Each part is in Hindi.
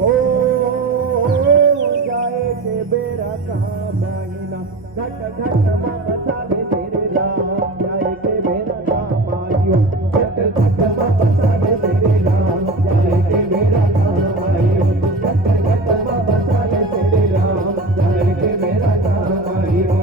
हो जाए के बेरा का मायना घट घट मसाले तेरे राम जाए के बेरा का मायो घट घट मसाले तेरे राम जाए के बेरा का मायो घट घट मसाले तेरे राम जाए के बेरा का मायो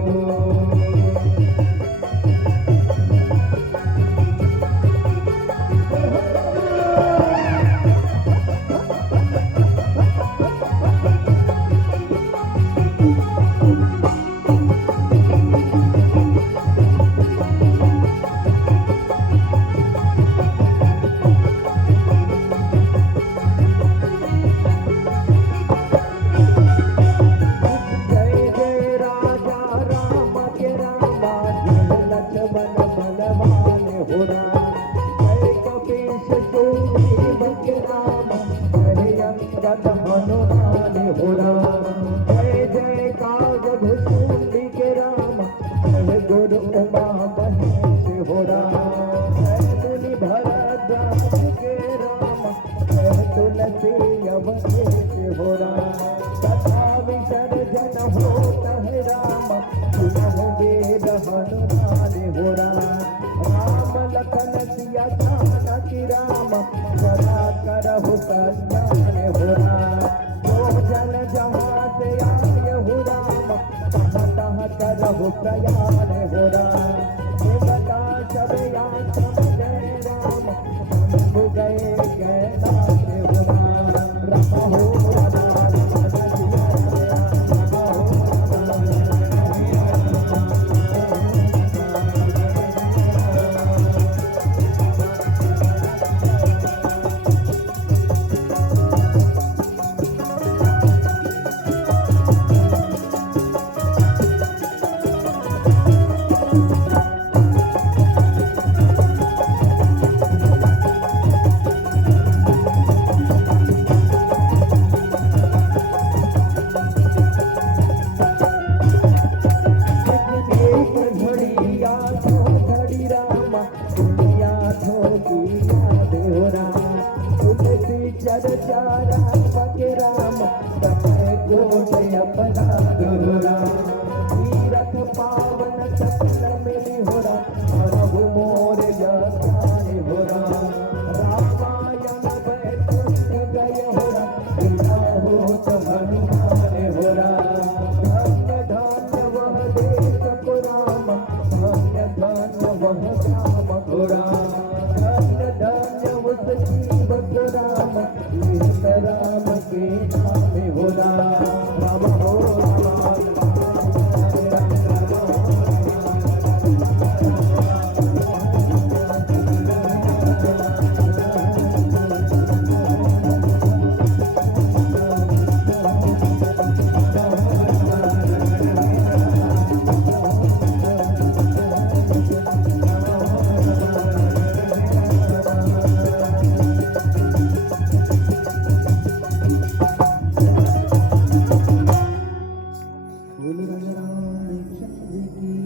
राम के नाम होरा